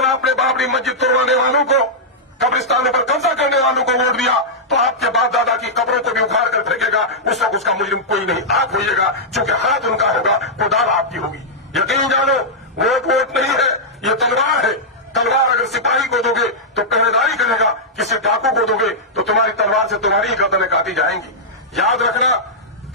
अगर आपने बाबरी मस्जिद तोड़वाने वालों को, कब्रिस्तानों पर कब्जा करने वालों को वोट दिया तो आपके बाप दादा की कब्रों को भी उखाड़ कर फेंकेगा, उस वक्त उसका मुजरिम कोई नहीं, आप होइएगा, क्योंकि हाथ उनका होगा, कुदाल आपकी होगी। यकीन जानो, वोट नहीं है, ये तलवार है। तलवार अगर सिपाही को दोगे तो पहरेदारी करेगा, किसी डाकू को दोगे तो तुम्हारी तलवार से तुम्हारी ही गर्दनें काटी जाएंगी। याद रखना,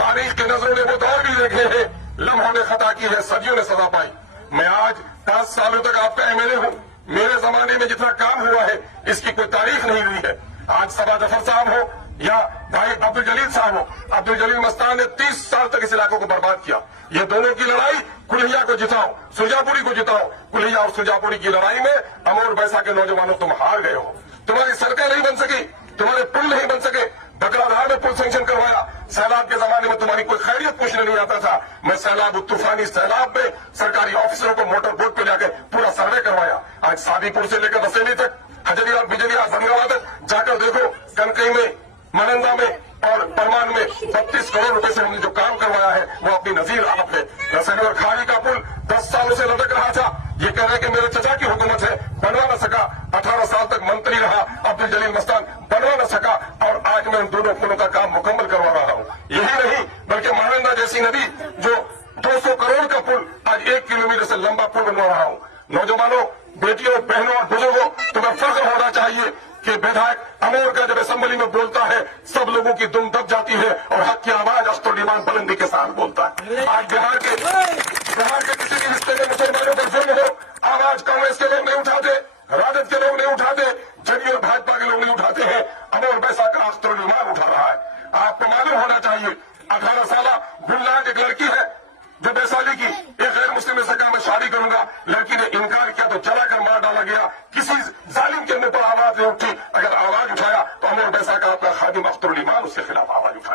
तारीख के नजरों ने वो दौर भी देखे हैं, लम्हों ने खता की है, सदियों ने सजा पाई। मैं आज 5 सालों तक आपका एमएलए हूं, मेरे जमाने में जितना काम हुआ है इसकी कोई तारीख नहीं हुई है। आज सबा जफर साहब हो या भाई अब्दुल जलील साहब हो, अब्दुल जलील मस्तान ने 30 साल तक इस इलाकों को बर्बाद किया। ये दोनों की लड़ाई, कुल्हिया को जिताओ, सुरजापुरी को जिताओ। कुल्हिया और सुरजापुरी की लड़ाई में अमोर बैसा के नौजवानों तुम हार गए हो। तुम्हारी सड़कें नहीं बन सकी, तुम्हारे पुल नहीं बन सके। बकराधार में पुल सैंक्शन करवाया, सैलाब के जमाने में तुम्हारी कोई खैरियत पूछने नहीं आता था। मैं सैलाब, तूफानी सैलाब में सरकारी ऑफिसरों को मोटर बोट पे जाकर पूरा सर्वे करवाया। आज सादीपुर से लेकर रसेली तक, हजरिया, बिजलिया, जंगावा तक जाकर देखो, कनकई में, मनंदा में और परमान में 32 करोड़ रुपए से हमने जो काम करवाया है वो अपनी नजीर आप है। रसेली और खाड़ी का पुल 10 सालों से लटक रहा था, ये कह रहे कि मेरे चचा की हुकूमत है, बनवा न सका। 18 साल तक मंत्री रहा अब्दुल जलील मस्तान, बनवा न सका, और आज मैं उन दोनों पुलों का काम मुकम्मल करवा रहा हूँ। यही नहीं बल्कि महानंदा जैसी नदी जो 200 करोड़ का पुल, आज 1 किलोमीटर से लंबा पुल बनवा रहा हूँ। नौजवानों, बेटियों, बहनों और बुजुर्गों, तुम्हें फख्र होना चाहिए कि विधायक अमोर का जब असेंबली में बोलता है सब लोगों की दुम दब जाती है और हक की आवाज अस्तुल बुलंदी के साथ बोलता है। आज बिहार के किसी भी हिस्से में मुसलमानों पर जुल्म हो, आवाज कांग्रेस के लोग नहीं उठाते, राजद के लोग नहीं उठाते, जदयू और भाजपा के लोग नहीं उठाते हैं, अमोर बैसा का अस्तुल उठा रहा है। आपको मालूम होना चाहिए, 18 साल गुलनाज एक लड़की है जो वैशाली की, एक गैर मुस्लिम से कहा मैं शादी करूंगा, लड़की ने इनकार किया तो जलाकर मार डाला गया। किसी जालिम के मुंह पर आवाज नहीं उठी, अगर आवाज उठाया तो अमोर बैसा का अपना खादिम अख्तरुल ईमान उसके खिलाफ आवाज उठाया।